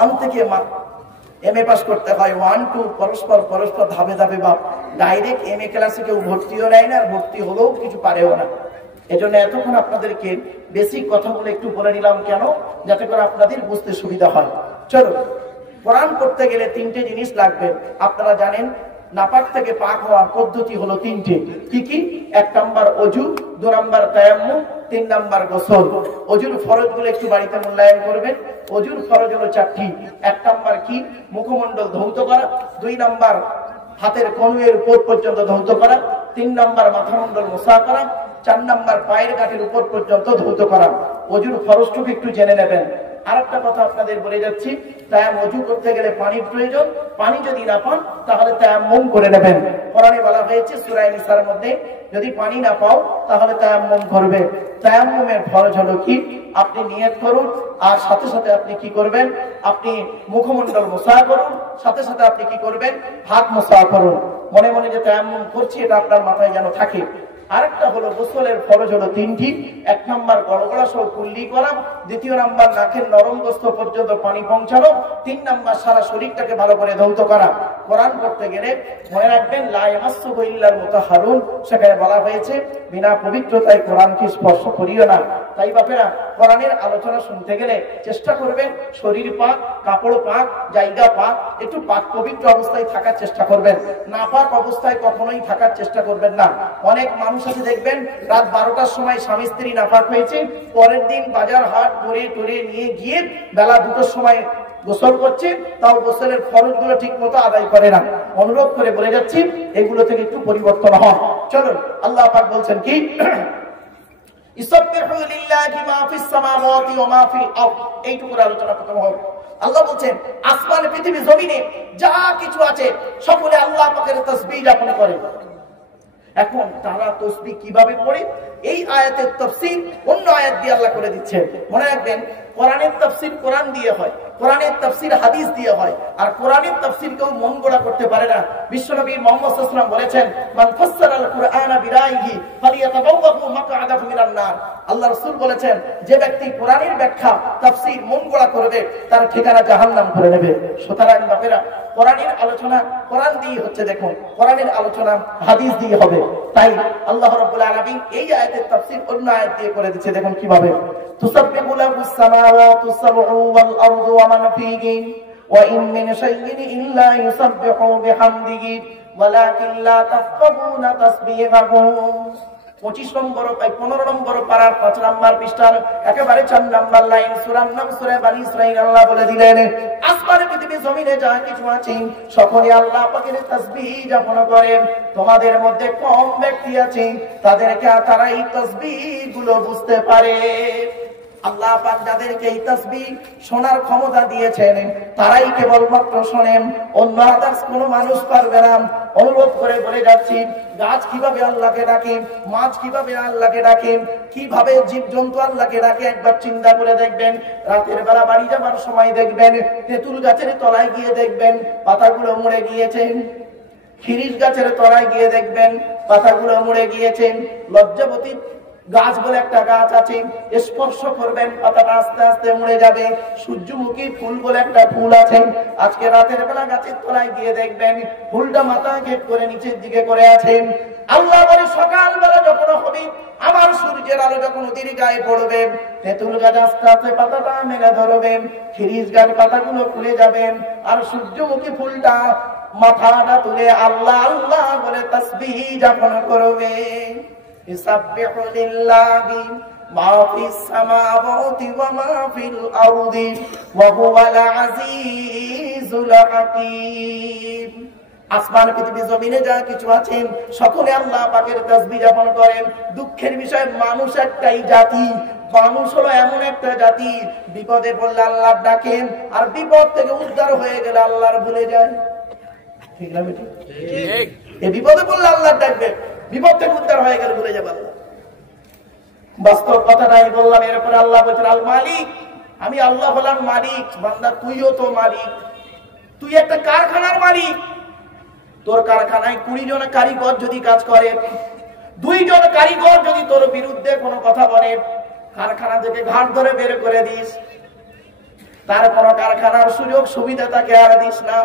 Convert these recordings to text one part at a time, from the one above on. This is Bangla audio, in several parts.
1 থেকে MA পাস করতে হয়, 1 2 পরস্পর ধাপে ধাপে, বা ডাইরেক্ট MA ক্লাসে কেউ ভর্তিও নেয় না, ভর্তি হলেও কিছু পারেও না। এজন্য এতক্ষণ আপনাদেরকে বেসিক কথাগুলো একটু বলে নিলাম, কেন? যাতে করে আপনাদের বুঝতে সুবিধা হয়। চলো, কোরআন পড়তে গেলে 3টে জিনিস লাগবে। আপনারা জানেন নাপাক থেকে পাক হওয়ার পদ্ধতি হলো 3টে। কি কি? 1 নাম্বার অজু, 2 নাম্বার তায়াম্মুম, 3 নাম্বার গোসল। অজুর ফরজগুলো একটু বাড়িতে মূল্যায়ন করবেন। অজুর ফরজ হলো 4টি। 1 নাম্বার কি? মুখমণ্ডল ধৌত করা। 2 নাম্বার হাতের কনুইয়ের উপর পর্যন্ত ধৌত করা। 3 নাম্বার মাথামণ্ডল মোছা করা। 4 নাম্বার পায়ের কাঠের উপর পর্যন্ত ধৌত করা। অজুর ফরজটুকু একটু জেনে নেবেন। আরেকটা কথা আপনাদের বলে যাচ্ছি, তায়াম্মুম করতে গেলে পানির প্রয়োজন। পানি যদি না পান তাহলে তায়াম্মুম করে নেবেন। কোরআনে বলা হয়েছে সূরা নিসার মধ্যে, যদি পানি না পাও তাহলে তায়াম্মুম করবে। তায়াম্মুমের ফরজ হলো কি? আপনি নিয়ত করুন, আর সাথে সাথে আপনি কি করবেন? আপনি মুখমণ্ডল মোছা করুন, সাথে সাথে আপনি কি করবেন? হাত মোছা করুন। মনে মনে যে তায়াম্মুম করছি এটা আপনার মাথায় যেন থাকে। আরেকটা হলো গোসলের ফরজ হলো 3টি। 1 নাম্বার গড়গড়া সহ কুল্লি করা। 2 নাম্বার নাকের নরম গোস্ত পর্যন্ত পানি পৌঁছানো। 3 নাম্বার সারা শরীরটাকে ভালো করে ধৌত করা। কোরআন পড়তে গেলে মনে রাখবেন লা ইয়ামাসসুহু ইল্লাল মুতাহহারুন, সেখানে বলা হয়েছে বিনা পবিত্রতায় কোরআনকে স্পর্শ করিও না। তাই বাপেরা, কোরআনের আলোচনা শুনতে গেলে চেষ্টা করবেন শরীর পাক, কাপড় পাক, জায়গা পাক, একটু পাক পবিত্র অবস্থায় থাকার চেষ্টা করবেন। নাপাক অবস্থায় কখনোই থাকার চেষ্টা করবেন না। অনেক মানুষ আছে দেখবেন রাত 12টার সময় স্বামী স্ত্রী নাপাক হয়েছে, পরের দিন বাজার হাট করে টরে নিয়ে গিয়ে বেলা 2টোর সময় গোসল করছে, তাও গোসলের ফরজগুলো ঠিক মতো আদায় করে না। অনুরোধ করে বলে যাচ্ছি এগুলো থেকে একটু পরিবর্তন হয়। চলুন, আল্লাহ পাক বলছেন কি? ইসাব্বিহু লিল্লাহি মা ফিস সামাওয়াতি ওয়া মা ফিল আরদ। এইটুকুর আলোচনা প্রথম হবে। আল্লাহ বলছেন আসমান, পৃথিবী, জমিনে যা কিছু আছে সকলে আল্লাহ পাকের তাসবিহ যাপন করে। এখন তারা তাসবিহ কিভাবে পড়ে? এই আয়াতের তাফসীর অন্য আয়াত দিয়ে আল্লাহ করে দিচ্ছে। মনে রাখবেন, কোরআনের তাফসীর কোরআন দিয়ে হয়, কোরআনের তাফসীর হাদিস দিয়ে হয়। আর কোরআনের তাফসীর কেউ মন গড়া করতে পারে না। বিশ্বনবী মুহাম্মদ সাল্লাল্লাহু আলাইহি ওয়াসাল্লাম বলেছেন, মান ফাসসারাল কুরআনা বিরাইহি ফালিয়াতাবাওয়াহু মাকআদাহু মিনান নার। আল্লাহ রাসূল বলেছেন, যে ব্যক্তি কোরআনের ব্যাখ্যা তাফসীর মন গড়া করবে তার ঠিকানা জাহান্নাম করে নেবে। সুতরাং বাপেরা, কোরআনের আলোচনা কোরআন দিয়ে হচ্ছে। দেখুন, কোরআনের আলোচনা হাদিস দিয়ে হবে। তাই আল্লাহ রাব্বুল আলামিন এই আয়াতের তাফসীর অন্য আয়াত দিয়ে করে দিচ্ছে। দেখুন কিভাবে, তুসাব্বিহু লাহুস সামাওয়াতু সাবউ ওয়াল আরদু ওয়া মান ফীহিন ওয়া ইন মিন শাইইন ইল্লা ইউসাব্বিহু বিহামদিহি ওয়ালাকিন লা তাফকাহুনা তাসবিহাহুম। 15 নম্বর পারার 5 নম্বর পৃষ্ঠার একেবারে 4 নম্বর লাইন, সূরার নাম সূরা বনী ইসরাঈল। আল্লাহ বলে দিলেন, আসমানে পৃথিবী জমিনে যা কিছু আছে সকলে আল্লাহ পাকের তাসবিহ যাপন করে। তোমাদের মধ্যে কম ব্যক্তি আছে, তাদেরকে তারা এই তাসবিহ গুলো বুঝতে পারে। আল্লাহ পাক যাদেরকে এই তাসবিহ শোনার ক্ষমতা দিয়েছেন তারাই কেবলমাত্র শোনেন, অন্য আদার্স কোনো মানুষ পারবে না। অনুরোধ করে বলে যাচ্ছি, গাছ কিভাবে আল্লাহকে ডাকে, মাছ কিভাবে আল্লাহকে ডাকে, কিভাবে জীবজন্তু আল্লাহকে ডাকে একবার চিন্তা করে দেখবেন। রাতের বেলা বাড়ি যাবার সময় দেখবেন তেঁতুল গাছের তলায় গিয়ে দেখবেন পাতাগুলো মরে গিয়েছে। খিরিস গাছের তলায় গিয়ে দেখবেন পাতাগুলো মরে গিয়েছে। লজ্জাবতী গাছ বলে একটা গাছ আছে, স্পর্শ করবেন পাতাটা আস্তে আস্তে মরে যাবে। সূর্যমুখী ফুল বলে একটা ফুল আছে, আজকে রাতের বেলা গাছের তলায় গিয়ে দেখবেন ফুলটা মাথা ঘেট করে নিচের দিকে করে আছে। আল্লাহ বলে সকাল বেলা যখন হবে, আমার সূর্যের আলো যখন ওদের গায়ে পড়বে, তেঁতুল গাছ আস্তে আস্তে পাতাটা মেলে ধরবে, খিরিস গাছ পাতাগুলো খুলে যাবে, আর সূর্যমুখী ফুলটা মাথাটা তুলে আল্লাহ আল্লাহ বলে তাসবিহ যাপন করবে। ইসাব্বিহু লিল্লাহি মা ফিস সামাওয়াতি ওয়া মা ফিল আরদি ওয়া হুয়াল আজিজুল হাকীম। আসমান পৃথিবী জমিনে যা কিছু আছেন সকলে আল্লাহ পাকের তাসবিহ যাপন করেন। দুঃখের বিষয়, মানুষ একটাই জাতি, মানুষ হলো এমন একটা জাতি বিপদে পড়লে আল্লাহ ডাকেন, আর বিপদ থেকে উদ্ধার হয়ে গেলে আল্লাহর ভুলে যায়। ঠিক না বেটি? ঠিক। এই বিপদে পড়লে আল্লাহ ডাকবে, বিপদ থেকে উদ্ধার হয়ে গেলে ভুলে যাবে আল্লাহ। বাস্তব কথাটাই বললাম। এরপরে আল্লাহ বলছেন, আল মালিক, আমি আল্লাহ হলাম মালিক। বান্দা, তুইও তো মালিক, তুই একটা কারখানার মালিক। তোর কারখানায় 20 জন কারিগর যদি কাজ করে, 2 জন কারিগর যদি তোর বিরুদ্ধে কোনো কথা বলে, কারখানা থেকে ঘাট ধরে বের করে দিস। তার কোনো কারখানার সুযোগ সুবিধা তাকে আর দিস না।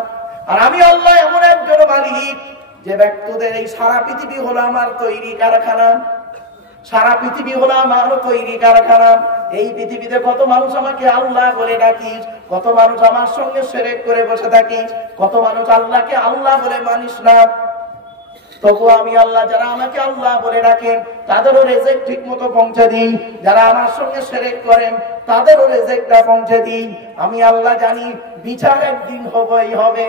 আর আমি আল্লাহ এমন একজন মালিক যে ব্যক্তিদের এই সারা পৃথিবী হলো আমার তৈরি কারখানা, সারা পৃথিবী হলো আমার তৈরি কারখানা। এই পৃথিবীতে কত মানুষ আমাকে আল্লাহ বলে ডাকিস, কত মানুষ আমার সঙ্গে শিরক করে বসে থাকিস, কত মানুষ আল্লাহকে আল্লাহ বলে মানিস না। তবু আমি আল্লাহ যারা আমাকে আল্লাহ বলে ডাকেন তাদেরও রিজিক ঠিক মতো পৌঁছে দিই, যারা আমার সঙ্গে শিরক করেন তাদেরও রিজিকটা পৌঁছে দিই। আমি আল্লাহ জানি বিচার একদিন হবেই হবে।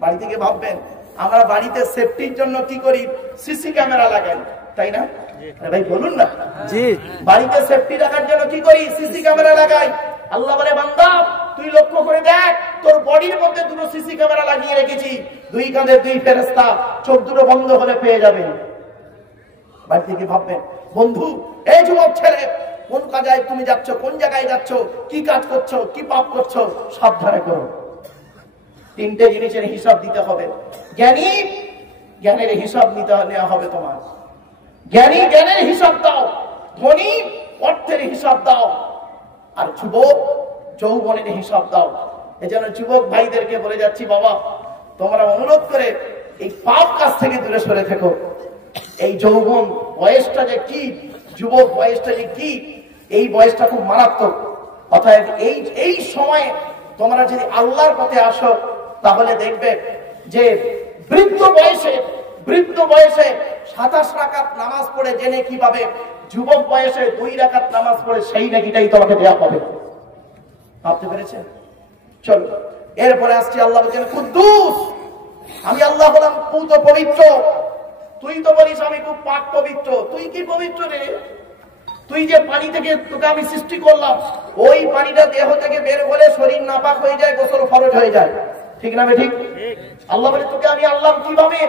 বাড়ি থেকে ভাববেন আমরা বাড়িতে সেফটির জন্য কি করি, সিসি ক্যামেরা লাগাই, তাই না ভাই? বলুন না জি। বাড়িতে সেফটি রাখার জন্য কি করি, সিসি ক্যামেরা লাগাই। আল্লাহ বলে বান্দা তুই লক্ষ্য করে দেখ, তোর বডির মধ্যে দুটো সিসি ক্যামেরা লাগিয়ে রেখেছি, দুই কাঁধে দুই ফেরেশতা, চোখ দুটো বন্ধ হলে পেয়ে যাবে। বাড়ি থেকে ভাববেন বন্ধু, এই যুবক ছেলে কোন কাজে তুমি যাচ্ছ, কোন জায়গায় যাচ্ছ, কি কাজ করছো, কি পাপ করছো, সাবধানে করো। তিনটে জিনিসের হিসাব দিতে হবে। জ্ঞানী, জ্ঞানের হিসাব নেওয়া হবে তোমার। জ্ঞানী জ্ঞানের হিসাব দাও, ধনী অর্থের হিসাব দাও, আর যুবক যৌবনের হিসাব দাও। এজন্য যুবক ভাইদেরকে বলে যাচ্ছি, বাবা তোমরা অনুরোধ করে এই পাপ কাজ থেকে দূরে সরে থেকো। এই যৌবন বয়সটা যে কি, যুবক বয়সটা যে কি, এই বয়সটা খুব মারাত্মক। অতএব এই সময়ে তোমরা যদি আল্লাহর পথে আসো তাহলে দেখবে যে বৃদ্ধ বয়সে 27 রাকাত নামাজ পড়ে জেনে কি পাবে, যুবক বয়সে 2 রাকাত নামাজ পড়ে সেই নেকিটাই তোমাকে দেয়া পাবে। ভাবতে পেরেছেন? চলো এরপরে আসছি, আল্লাহ বলেন কুদ্দুস, আমি আল্লাহ বললাম তুই তো পবিত্র। তুই তো বলিস আমি খুব পাক পবিত্র, তুই কি পবিত্র রে? তুই যে পানি থেকে তোকে আমি সৃষ্টি করলাম, ওই পানিটা দেহ থেকে বের হলে শরীর নাপাক হয়ে যায়, গোসল ফরজ হয়ে যায়, ঠিক না? ঠিক। আল্লাহ বলে তোকে আমি আল্লাহ কিভাবে,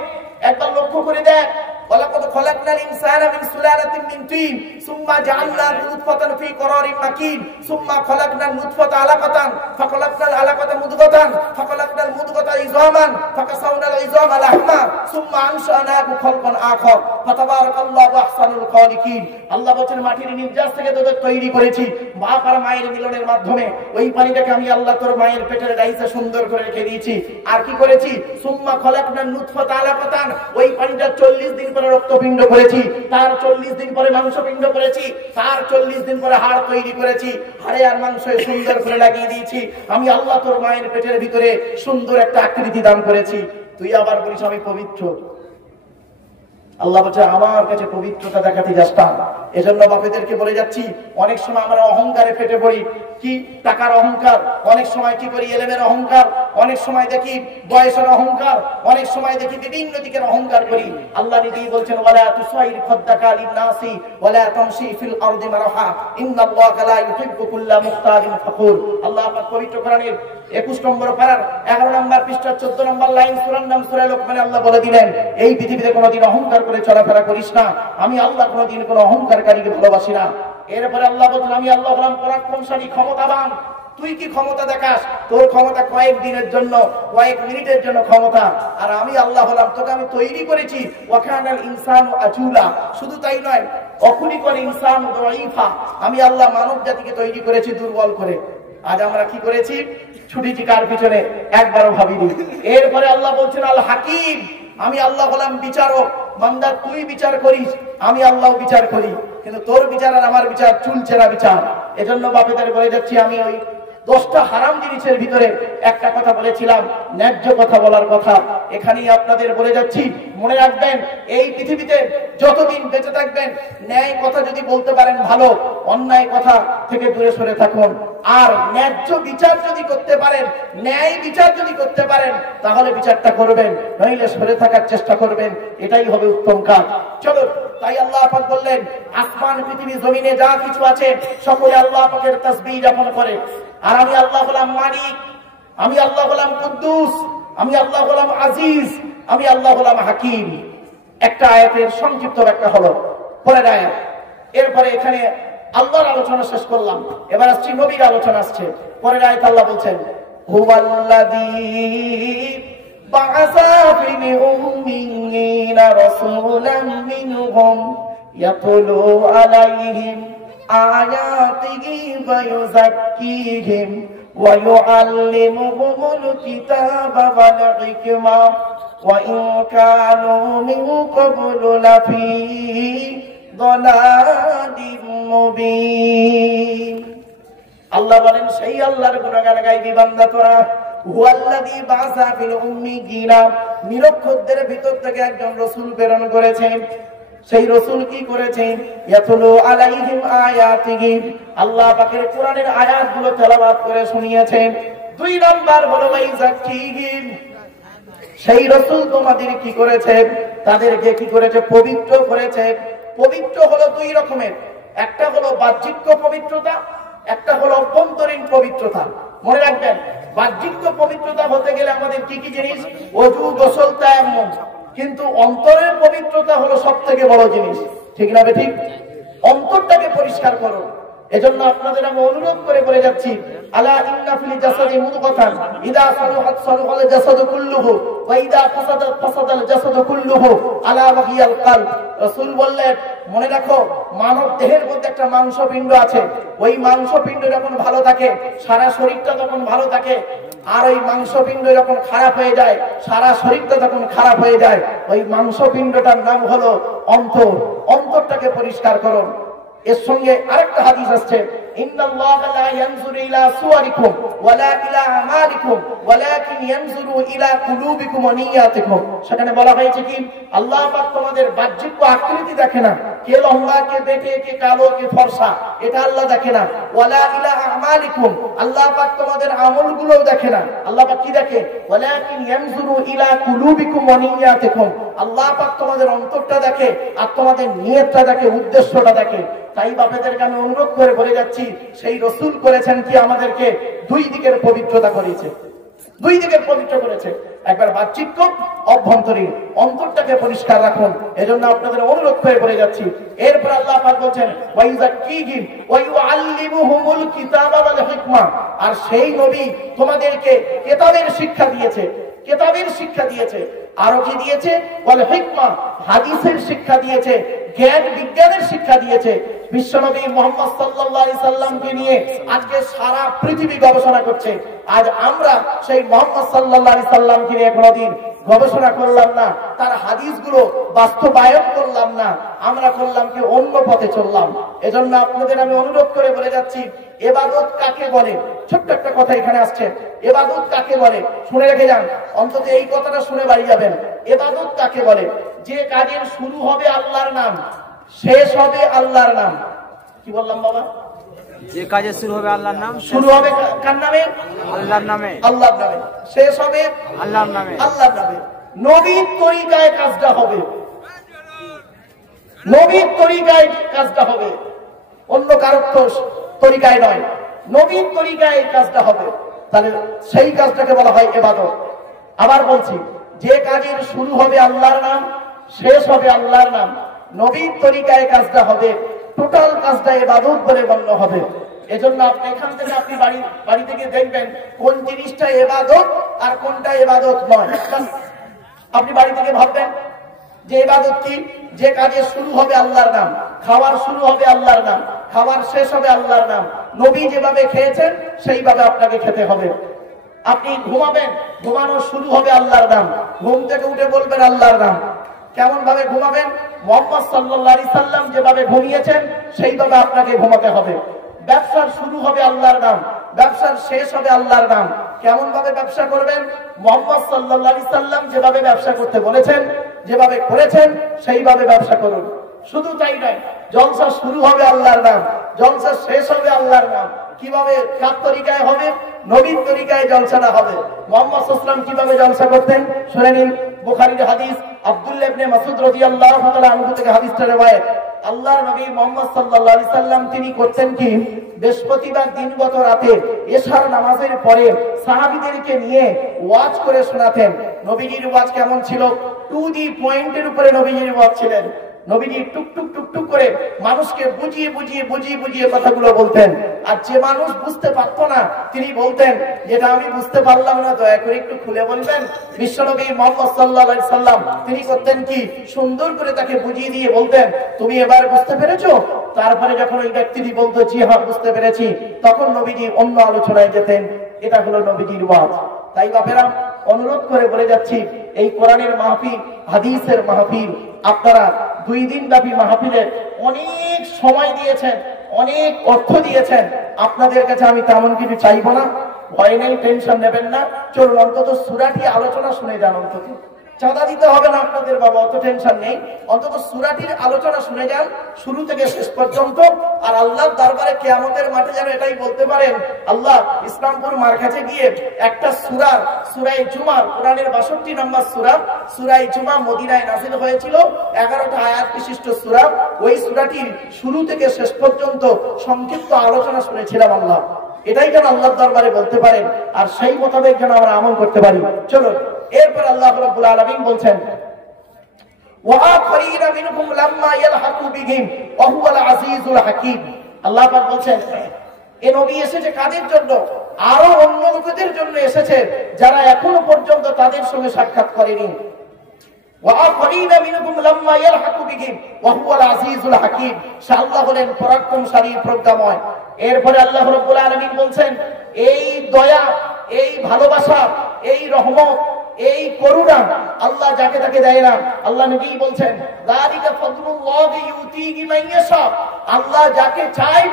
একবার লক্ষ্য করে দেখ। ওয়ালাকাদ খালাকনাল ইনসানা মিন সুলালাতিন মিন তিন সুম্মা জাআলনাহু নুতফাতান ফি করারিন মাকিন সুম্মা খালাকনাল নুতফাতা আলাকাতান ফাখালাকনাল আলাকাতা মুদগাতান ফাখালাকনাল মুদগাতা ইযামান ফাকাসাওনাল ইযামা লাহমা সুম্মা আনশানাহু খালকান আখার ফাতাবারাকাল্লাহু আহসানুল খালিকিন। আল্লাহ বলেন মাটির নির্যাস থেকে তোদের তৈরি করেছি বাপ আর মায়ের মিলনের মাধ্যমে। ওই পানিটাকে আমি আল্লাহ তোর মায়ের পেটের গাইতে সুন্দর করে রেখে দিয়েছি। আর কি করেছি? সুম্মা খালাকনাল নুতফাতা আলাকাতান, ওই পানিটা 40 দিন রক্তপিণ্ড করেছি, তার 40 দিন পরে মাংসপিণ্ড করেছি, তার 40 দিন পরে হাড় তৈরি করেছি, হাড়ে আর মাংসে সুন্দর করে লাগিয়ে দিয়েছি। আমি আল্লাহ তোর মায়ের পেটের ভিতরে সুন্দর একটা আকৃতি দান করেছি। তুই আবার বলিস আমি পবিত্র। আল্লাহ বলছে আমার কাছে পবিত্রতা দেখাতে যাস না। এজন্য বাপেদেরকে বলে যাচ্ছি, অনেক সময় আমরা অহংকারে ফেটে পড়ি। কি? টাকার অহংকার, অনেক সময় কি করি এলেমের অহংকার, অনেক সময় দেখি বয়সের অহংকার, অনেক সময় দেখি বিভিন্ন দিকের অহংকার করি। আল্লাহ নিজেই বলছেন ওয়ালা তুসাইর খাদ্দাকা লিন-নাসি ওয়ালা তামশি ফিল আরদি মারহা ইন্নাল্লাহা লা ইউহিব্বু কুল্লা মুখতালিন ফাখুর। আল্লাহ পাক পবিত্র কোরআনের 21 নম্বর পারার 11 নম্বর পৃষ্ঠা 14 নম্বর লাইন সূরার নাম সূরা লোকমানে আল্লাহ বলে দিলেন, এই পৃথিবীতে কোনোদিন অহংকার করে চলাফেরা করিস না। আমি আল্লাহ কোনোদিন কোনো অহংকারকারীকে ভালোবাসি না। এরপরে আল্লাহ বলেন আমি আল্লাহ হলাম পরাক্রমশালী, ক্ষমতাবান। তুই কি ক্ষমতা দেখাস? তোর ক্ষমতা কয়েক দিনের জন্য, কয়েক মিনিটের জন্য ক্ষমতা। আর আমি আল্লাহ হলাম তোকে আমি তৈরি করেছি ওয়াকানাল ইনসানু আজুলা। শুধু তাই নয়, অখুলিকাল ইনসানু দাঈফা, আমি আল্লাহ মানব জাতিকে তৈরি করেছি দুর্বল করে। আজ আমরা কি করেছি? ছুটিছি কার পিছনে? একবারও ভাবিনি। এরপরে আল্লাহ বলছেন আল হাকিম, আমি আল্লাহ হলাম বিচারক। বান্দা তুই বিচার করিস, আমি আল্লাহ বিচার করি, কিন্তু তোর বিচার আর আমার বিচার চুলচেরা বিচার। এজন্য বাপেদের বলে যাচ্ছি, আমি ওই 10টা হারাম জিনিসের ভিতরে একটা কথা বলেছিলাম, ন্যায্য কথা বলার কথা। এখানেই আপনাদের বলে যাচ্ছি, মনে রাখবেন এই পৃথিবীতে যতদিন বেঁচে থাকবেন ন্যায় কথা যদি বলতে পারেন ভালো, অন্যায় কথা থেকে দূরে সরে থাকুন। আর ন্যায্য বিচার যদি করতে পারেন, ন্যায় বিচার যদি করতে পারেন, তাহলে বিচারটা করবেন, নইলে সরে থাকার চেষ্টা করবেন। এটাই হবে উত্তম কাজ। চলো, তাই আল্লাহ পাক বললেন আসমান পৃথিবী জমিনে যা কিছু আছে সকলে আল্লাহ পাকের তাসবিহ যাপন করে। আর আমি আল্লাহ হলাম মালিক, আমি আল্লাহ হলাম কুদ্দুস, আমি আল্লাহ হলাম আজিজ, আমি আল্লাহ হলাম হাকিম। একটা আয়াতের সংক্ষিপ্ত ব্যাখ্যা হলো পরের আয়াত। এরপরে এখানে আল্লাহর আলোচনা শেষ করলাম, এবার আসছি নবীর আলোচনা আসছে। পরের আয়াত আল্লাহ বলছেন হুয়াল্লাযী বা'আসা ফিল উম্মিয়িনা রাসূলাম মিনহুম ইয়াতলু আলাইহিম আয়াতিহি ওয়া ইউযাক্কিহিম ওয়া ইউআল্লিমুহুমুল কিতাবা ওয়াল হিকমা ওয়া ইন কানু মিন ক্বাবলু লাফি দালালিম মুবিন। আল্লাহ বলেন, সেই আল্লাহর গুণগান গাইবি বান্দা তোরা। হুয়াল্লাযী বা'সা ফিল উম্মিয়িনা, নিরক্ষরদের ভিতর থেকে একজন রাসূল প্রেরণ করেছেন। সেই রাসূল কি করেছেন? ইয়াতুলু আলাইহিম আয়াতিহি, আল্লাহ পাকের কোরআনের আয়াতগুলো তেলাওয়াত করে শুনিয়েছেন। 2 নাম্বার হলো ওয়াইযাক্কিহিম, সেই রাসূল তোমাদের কি করেছে? তাদেরকে কি করেছে? পবিত্র করেছে। পবিত্র হলো 2 রকমের, একটা হলো বাহ্যিক পবিত্রতা, একটা হলো অভ্যন্তরীণ পবিত্রতা। মনে রাখবেন, বাহ্যিক পবিত্রতা হতে গেলে আমাদের কি কি জিনিস? ওযু, গোসল, তায়াম্মুম। কিন্তু অন্তরের পবিত্রতা হলো সবথেকে বড় জিনিস। ঠিক না ঠিক? অন্তরটাকে পরিষ্কার করো। এজন্য আপনাদের আমি অনুরোধ করে বলে যাচ্ছি, আলা ইন্না ফিল জাসাদি মুদগাতান ইদা সালাহাত সালাহাল জাসাদু কুল্লুহু ওয়া ইদা ফাসাদাত ফাসাদাল জাসাদু কুল্লুহু আলা ওয়াহিয়াল কলব। রাসূল বললেন, মনে রাখো, মানব দেহের মধ্যে একটা মাংসপিণ্ড আছে। ওই মাংসপিণ্ড যখন ভালো থাকে, সারা শরীরটা তখন ভালো থাকে। আর ওই মাংসপিণ্ড যখন খারাপ হয়ে যায়, সারা শরীরটা তখন খারাপ হয়ে যায়। ওই মাংসপিণ্ডটার নাম হলো অন্তর। অন্তরটাকে পরিষ্কার করুন। এর সঙ্গে আরেকটা হাদিস আসছে, ইন্নাল্লাহা লা ইয়ানজুরু ইলা সুওয়ারিকুম ওয়ালা ইলা আমালিকুম ওয়ালাকিন ইয়ানজুরু ইলা কুলুবিকুম ওয়া নিয়াতিকুম। সেখানে বলা হয়েছে কি, আল্লাহ পাক তোমাদের বাহ্যিক আকৃতি দেখে না, কে লম্বা, কে বেটে, কে কালো, কে ফর্সা, এটা আল্লাহ দেখে না। ওয়ালা ইলা আমালিকুম, আল্লাহ পাক তোমাদের আমলগুলো দেখে না। আল্লাহ পাক কি দেখে? ওয়ালাকিন ইয়ানজুরু ইলা কুলুবিকুম ওয়া নিয়াতিকুম, আল্লাহ পাক তোমাদের অন্তরটা দেখে আর তোমাদের নিয়তটা দেখে, উদ্দেশ্যটা দেখে। তাই বাপেদেরকে আমি অনুরোধ করে বলে যাচ্ছি, সেই রাসূল করেছেন কি? আমাদেরকে 2 দিকের পবিত্রতা করেছে, 2 দিকের পবিত্র করেছে। একবার বাহ্যিক, অভ্যন্তরীণ। অন্তরটাকে পরিষ্কার রাখুন। এজন্য আপনাদের অনুরোধ করে বলে যাচ্ছি। এরপর আল্লাহ পাক বলেন, ওয়া ইউযাক্কিহিম ওয়া ইউআল্লিমুহুমুল কিতাবা ওয়াল হিকমা, আর সেই নবী তোমাদেরকে কিতাবের শিক্ষা দিয়েছে, কিতাবের শিক্ষা দিয়েছে। আরো কি দিয়েছে? ওয়াল হিকমা, হাদিসের শিক্ষা দিয়েছে, জ্ঞান বিজ্ঞানের শিক্ষা দিয়েছে। বিশ্বনবী মুহাম্মদ সাল্লাল্লাহু আলাইহি সাল্লামকে নিয়ে আজকে সারা পৃথিবী গবেষণা করছে। আজ আমরা সেই মুহাম্মদ সাল্লাল্লাহু আলাইহি সাল্লামকে নিয়ে কোনদিন গবেষণা করলাম না, তার হাদিসগুলো বাস্তবায়ন করলাম না, আমরা করলাম কি? অন্য পথে চললাম। এজন্য আপনাদের আমি অনুরোধ করে বলে যাচ্ছি, ইবাদত কাকে বলে? ছোট্ট একটা কথা এখানে আসছে, ইবাদত কাকে বলে? শুনে রেখে যান, অন্তত এই কথাটা শুনে বাড়ি যাবেন। ইবাদত কাকে বলে? যে কাজের শুরু হবে আল্লাহর নাম, শেষ হবে আল্লাহর নাম। কি বললাম বাবা? যে কাজে শুরু হবে আল্লাহর নাম, শুরু হবে কার নামে? আল্লাহর নামে, আল্লাহর নামে। শেষ হবে আল্লাহর নামে, আল্লাহর নামে। নবীর তরিকায় কাজটা হবে, নবীর তরিকায় কাজটা হবে, অন্য কারো তরিকায় নয়, নবীর তরিকায় কাজটা হবে। তাহলে সেই কাজটাকে বলা হয় ইবাদত। আবার বলছি, যে কাজের শুরু হবে আল্লাহর নাম, শেষ হবে আল্লাহর নাম, নবীর তরিকায় কাজটা হবে, টোটাল কাজটা ইবাদত বলে গণ্য হবে। এজন্য আপনি এখান থেকে আপনি বাড়ি থেকে দেখবেন কোন জিনিসটা ইবাদত আর কোনটা ইবাদত নয়। আপনি বাড়ি থেকে ভাববেন যে ইবাদত কি? যে কাজের শুরু হবে আল্লাহর নাম, খাওয়ার শুরু হবে আল্লাহর নাম, খাওয়ার শেষ হবে আল্লাহর নাম। নবী যেভাবে খেয়েছেন সেইভাবে আপনাকে খেতে হবে। আপনি ঘুমাবেন, ঘুমানোর শুরু হবে আল্লাহর নাম, ঘুম থেকে উঠে বলবেন আল্লাহর নাম। কেমন ভাবে ঘুমাবেন? মুহাম্মদ সাল্লাল্লাহু আলাইহি সাল্লাম যেভাবে ঘুমিয়েছেন সেইভাবে আপনাকে ঘুমাতে হবে। ব্যবসার শুরু হবে আল্লাহর নাম, ব্যবসার শেষ হবে আল্লাহর নাম। কেমন ভাবে ব্যবসা করবেন? মুহাম্মদ সাল্লাল্লাহু আলাইহি সাল্লাম যেভাবে ব্যবসা করতে বলেছেন, যেভাবে করেছেন সেইভাবে ব্যবসা করুন। শুধু তাই নয়, জলসা শুরু হবে আল্লাহর নাম, জলসা শেষ হবে আল্লাহর নাম। কিভাবে? কার তরিকায় হবে? নবীর তরিকায় জলসাটা হবে। মুহাম্মদ সাল্লাল্লাহু আলাইহি ওয়াসাল্লাম কিভাবে জলসা করতেন শুনে নিন। বুখারীর হাদিস, আব্দুল্লাহ ইবনে মাসউদ রাদিয়াল্লাহু তাআলা আনহু থেকে হাদিসটা রওয়ায়াত। আল্লাহর নবী মুহাম্মদ সাল্লাল্লাহু আলাইহি সাল্লাম তিনি করতেন কি? বৃহস্পতিবার দিনগত রাতে এশার নামাজের পরে সাহাবীদেরকে নিয়ে ওয়াজ করে শোনাতেন। নবীজির ওয়াজ কেমন ছিল? টু দি পয়েন্টের উপরে নবীজির ওয়াজ ছিলেন। নবীজি টুকটুক টুকটুক করে মানুষকে বুঝিয়ে বুঝিয়ে বুঝিয়ে বুঝিয়ে কথাগুলো বলতেন। আর যে মানুষ বুঝতে পারতো না তিনি বলতেন, যেটা আমি বুঝতে পারলাম না দয়া করে একটু খুলে বলবেন। বিশ্বনবী মুহাম্মদ সাল্লাল্লাহু আলাইহি সাল্লাম তিনি করতেন কি, সুন্দর করে তাকে বুঝিয়ে দিয়ে বলতেন, তুমি এবার বুঝতে পেরেছো? তারপরে যখন ওই ব্যক্তিটি বলতো জি হ্যাঁ বুঝতে পেরেছি, তখন নবীজি অন্য আলোচনায় যেতেন। এটা হলো নবীজির ওয়াজ। তাই বাপেরা, অনুরোধ করে বলে যাচ্ছি, এই কোরআনের মাহফিল, হাদিসের মাহফিল, আপনারা 2 দিন ব্যাপী মাহফিলে অনেক সময় দিয়েছেন, অনেক অর্থ দিয়েছেন। আপনাদের কাছে আমি তেমন কিছু চাইবো না, ভয় নেই, টেনশন নেবেন না। চলুন অন্তত সূরাটি আলোচনা শুনে যান। অন্তত চাঁদা দিতে হবে না আপনাদের বাবা, অত টেনশন নেই। অন্তত সূরাটির আলোচনা শুনে যান শুরু থেকে শেষ পর্যন্ত। আর আল্লাহর দরবারে কিয়ামতের মাঠে যেন এটাই বলতে পারেন, আল্লাহ ইসলামপুর মার কাছে গিয়ে একটা সূরা জুমার, কোরআনের 62 নম্বর সূরা জুমা মদিনায় নাযিল হয়েছিল, 11টা আয়াত বিশিষ্ট সূরা। ওই সূরাটির শুরু থেকে শেষ পর্যন্ত সংক্ষিপ্ত আলোচনা শুনেছিলাম আল্লাহ। এটাই যেন আল্লাহর দরবারে বলতে পারেন, আর সেই মোতাবেক যেন আমরা আমল করতে পারি। চলুন এরপর আল্লাহ রাব্বুল আলামিন বলছেন, ওয়াআখরিনা মিনহুম লাম্মা ইয়ালহাকু বিহিম ওয়া হুয়াল আজিজুল হাকীম। আল্লাহ পাক বলছেন, এই নবী এসেছে কাদের জন্য? আরো অন্য লোকদের জন্য এসেছে যারা এখনো পর্যন্ত তাদের সঙ্গে সাক্ষাৎ করেনি। ওয়াআখরিনা মিনহুম লাম্মা ইয়ালহাকু বিহিম ওয়া হুয়াল আজিজুল হাকীম। আল্লাহ বলেন পরাক্রমশালী, প্রজ্ঞাময়। এরপরে আল্লাহ রাব্বুল আলামিন বলছেন, এই দয়া, এই ভালোবাসা, এই রহমত, এই করুণা আল্লাহ যাকে তাকে দেয় না। আল্লাহ নবী বলছেন, যালিকা ফাদলুল্লাহি ইউতিহি মান ইয়াশা। আল্লাহ যাকে চায়,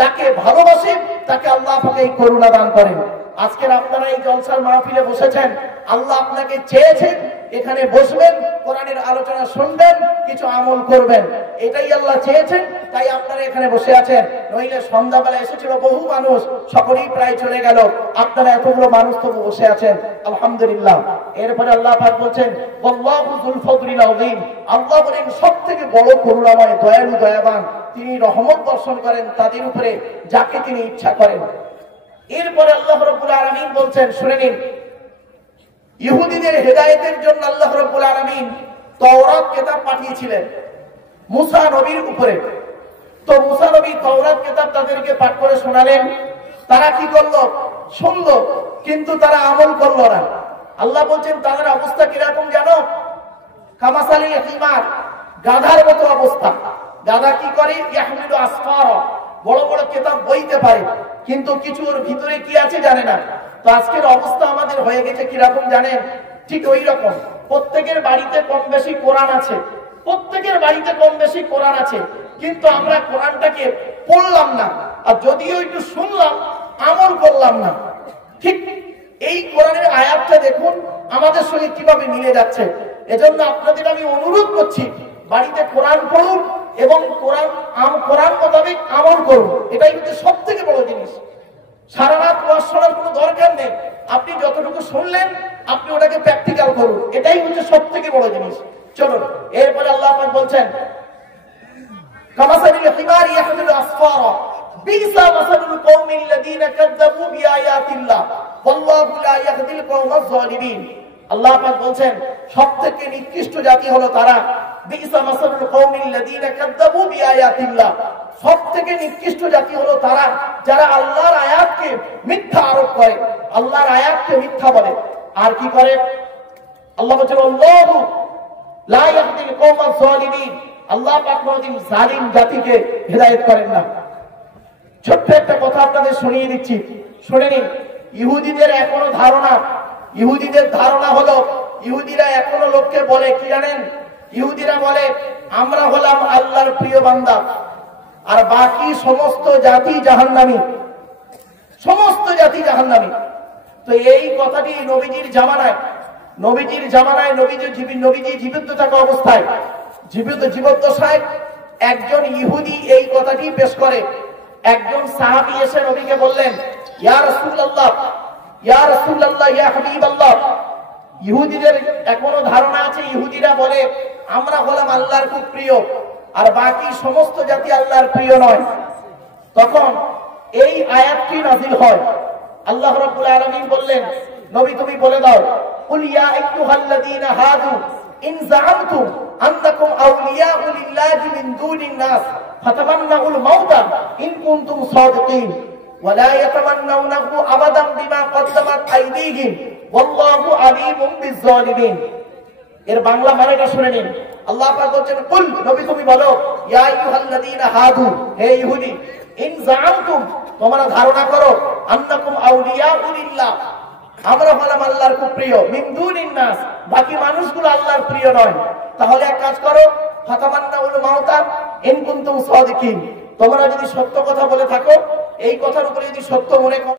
যাকে ভালোবাসে, তাকে আল্লাহ পাক এই করুণা দান করেন। আজকের আপনারা এই জলসার মাহফিলে বসেছেন, আল্লাহ আপনাকে চেয়েছেন এখানে বসবেন, কোরআনের আলোচনা শুনবেন, কিছু আমল করবেন। এটাই আল্লাহ চেয়েছেন, তাই আপনারা এখানে বসে আছেন। নইলে সন্ধ্যাবেলা এসেছিল বহু মানুষ, সকলেই প্রায় চলে গেল, আপনারা এতগুলো মানুষ তবু বসে আছেন, আলহামদুলিল্লাহ। এরপরে আল্লাহ পাক বলছেন, ওয়াল্লাহু যুল ফাদলিল আযীম। আল্লাহ বলেন সবথেকে বড় করুণাময়, দয়ালু, দয়াবান। তিনি রহমত বর্ষণ করেন তাদের উপরে যাকে তিনি ইচ্ছা করেন। এরপরে আল্লাহ রাব্বুল আলামিন বলছেন, শুনে নিন, ইহুদিদের হেদায়েতের জন্য আল্লাহ রাব্বুল আলামিন তাওরাত কিতাব পাঠিয়েছিলেন মুসা নবীর উপরে। তো মুসা নবী তাওরাত কিতাব তাদেরকে পাঠ করে শোনালেন। তারা কি করলো? শুনলো, কিন্তু তারা আমল করলো না। আল্লাহ বলছেন তাদের অবস্থা কিরকম জানো? কামাসালিল হিমার, গাধার মতো অবস্থা। গাধা কি করে? ইয়াহমিলু আসফারা, বড় বড় কিতাব বইতে পারে, কিন্তু কিছুর ভিতরে কি আছে জানে না। তো আজকের অবস্থা আমাদের হয়ে গেছে কিরকম জানেন? ঠিক ওই রকম। প্রত্যেকের বাড়িতে কম বেশি কোরআন আছে, প্রত্যেকের বাড়িতে কম বেশি কোরআন আছে, কিন্তু আমরা কোরআনটাকে পড়লাম না, আর যদিও একটু শুনলাম, আমল করলাম না। ঠিক এই কোরআনের আয়াতটা দেখুন আমাদের সঙ্গে কিভাবে মিলে যাচ্ছে। এজন্য আপনাদের আমি অনুরোধ করছি, বাড়িতে কোরআন পড়ুন এবং কোরআন মোতাবেক আমল করুন। এটাই কিন্তু সব থেকে বড় জিনিস। সারা রাত ওয়াজ শোনার কোনো দরকার নেই, আপনি যতটুকু শুনলেন আপনি ওটাকে প্র্যাকটিক্যাল করুন, এটাই হচ্ছে সব থেকে বড় জিনিস। চলুন এরপরে আল্লাহ পাক বলছেন, কামাসালিল হিমারি ইয়াহমিলু আসফারা বিসা মাসালুল কওমিল্লাযীনা কাযযাবু বিআয়াতিল্লাহ ওয়াল্লাহু লা ইয়াহদিল কওমাজ যালিমিন। আল্লাহ পাক বলছেন সবথেকে নিকৃষ্ট জাতি হলো তারা, বিসা মাসালুল কওমিল্লাযীনা কাযযাবু বিআয়াতিল্লাহ, সবথেকে নিকৃষ্ট জাতি হলো তারা যারা আল্লাহর আয়াতকে মিথ্যা আরোপ করে, আল্লাহর আয়াতকে মিথ্যা বলে। আর কি করে? আল্লাহ বলেন আল্লাহু লা ইয়াহদিল কওমাজ যালিমিন। আল্লাহ পাক কোনদিন জালিম জাতিকে হেদায়েত করেন না। ছোট্ট একটা কথা আপনাদের শুনিয়ে দিচ্ছি, শুনে নিন। ইহুদিদের এখনো ধারণা, ইহুদিদের ধারণা হলো, ইহুদিরা এখনো লোককে বলে কি জানেন? ইহুদিরা বলে আমরা হলাম আল্লাহর প্রিয় বান্দা, আর বাকি সমস্ত জাতি জাহান্নামী, সমস্ত জাতি জাহান্নামী। তো এই কথাটি নবীজির জামানায়, নবীজি জীবিত থাকা অবস্থায়, জীবদ্দশায় একজন ইহুদি এই কথাটি পেশ করে। একজন সাহাবী এসে নবীকে বললেন, ইয়া রাসূলুল্লাহ, ইয়া রাসূলুল্লাহ, ইয়া হাবিবাল্লাহ। ইহুদিদের এখনো ধারণা আছে, ইহুদিরা বলে আমরা হলাম আল্লাহর খুব প্রিয়, আর বাকি সমস্ত জাতি আল্লাহর প্রিয় নয়। তখন এই আয়াতটি নাযিল হয়। আল্লাহ রাব্বুল আলামিন বললেন, নবী তুমি বলে দাও, কুল ইয়া আইয়ুহাল্লাযীনা হাদু ইন যাআমতুম আন্নাকুম আউলিয়াউ লিল্লাহি মিন দুনিন নাস ফাতামান্নাউল মাউতা ইন কুনতুম সাদিকিন ওয়া লা ইয়াতামান্নাউনাহু আবাদান বিমা কদ্দামাত আইদিহিম ওয়াল্লাহু আলীমুম বিজ-জালিমিন। এর বাংলা মানেটা শুনে নিন। আল্লাহ পাক বলেন, কুল, নবী তুমি বলো, ইয়া আইয়ুহাল্লাযীনা হাদু, হে ইহুদি, ইন যাআমতুম, তোমরা ধারণা করো, আন্নাকুম আউলিয়াউ লিল্লাহ, আমরা হলাম আল্লাহর খুব প্রিয়, মিন দুনিন নাস, বাকি মানুষগুলো আল্লাহর প্রিয় নয়। তাহলে এক কাজ করো, ফাতামান্নাউল মাউতা ইন কুনতুম সাদিকিন, তোমরা যদি সত্য কথা বলে থাকো, এই কথার উপরে যদি সত্য মনে করো